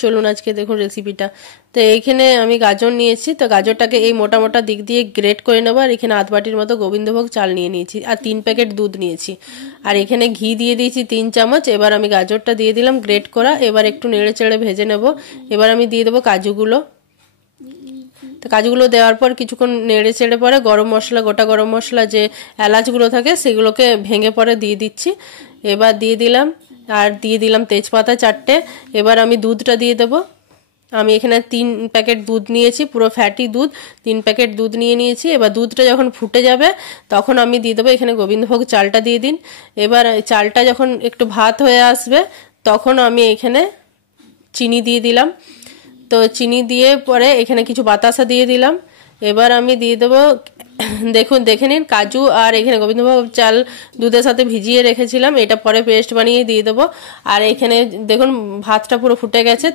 চলুন আজকে দেখুন রেসিপিটা। তো এইখানে আমি গাজর নিয়েছি, তো গাজরটাকে এই মোটা মোটা দিক দিয়ে গ্রেট করে নেবো। আর এখানে আধ বাটির মতো গোবিন্দভোগ চাল নিয়ে নিয়েছি, আর 3 প্যাকেট দুধ নিয়েছি, আর এখানে ঘি দিয়ে দিয়েছি 3 চামচ। এবার আমি গাজরটা দিয়ে দিলাম গ্রেট করা। এবার একটু নেড়ে চেড়ে ভেজে নেব। এবার আমি দিয়ে দেবো কাজুগুলো। তো কাজুগুলো দেওয়ার পর কিছুক্ষণ নেড়ে চেড়ে পরে গরম মশলা, গোটা গরম মশলা যে এলাচগুলো থাকে সেগুলোকে ভেঙে পরে দিয়ে দিচ্ছি। এবার দিয়ে দিলাম, আর দিয়ে দিলাম তেজপাতা 4টে। এবার আমি দুধটা দিয়ে দেবো। আমি এখানে 3 প্যাকেট দুধ নিয়েছি, পুরো ফ্যাটি দুধ 3 প্যাকেট দুধ নিয়েছি। এবার দুধটা যখন ফুটে যাবে তখন আমি দিয়ে দেবো এখানে গোবিন্দভোগ চালটা দিয়ে দিন। এবার চালটা যখন একটু ভাত হয়ে আসবে তখন আমি এখানে চিনি দিয়ে দিলাম। তো চিনি দিয়ে পরে এখানে কিছু বাতাসা দিয়ে দিলাম। এবার আমি দিয়ে দেবো, দেখুন দেখে নিন, কাজু আর এখানে গোবিন্দভোগ চাল দুধের সাথে ভিজিয়ে রেখেছিলাম, এটা পরে পেস্ট বানিয়ে দিয়ে দেবো। আর এখানে দেখুন ভাতটা পুরো ফুটে গেছে।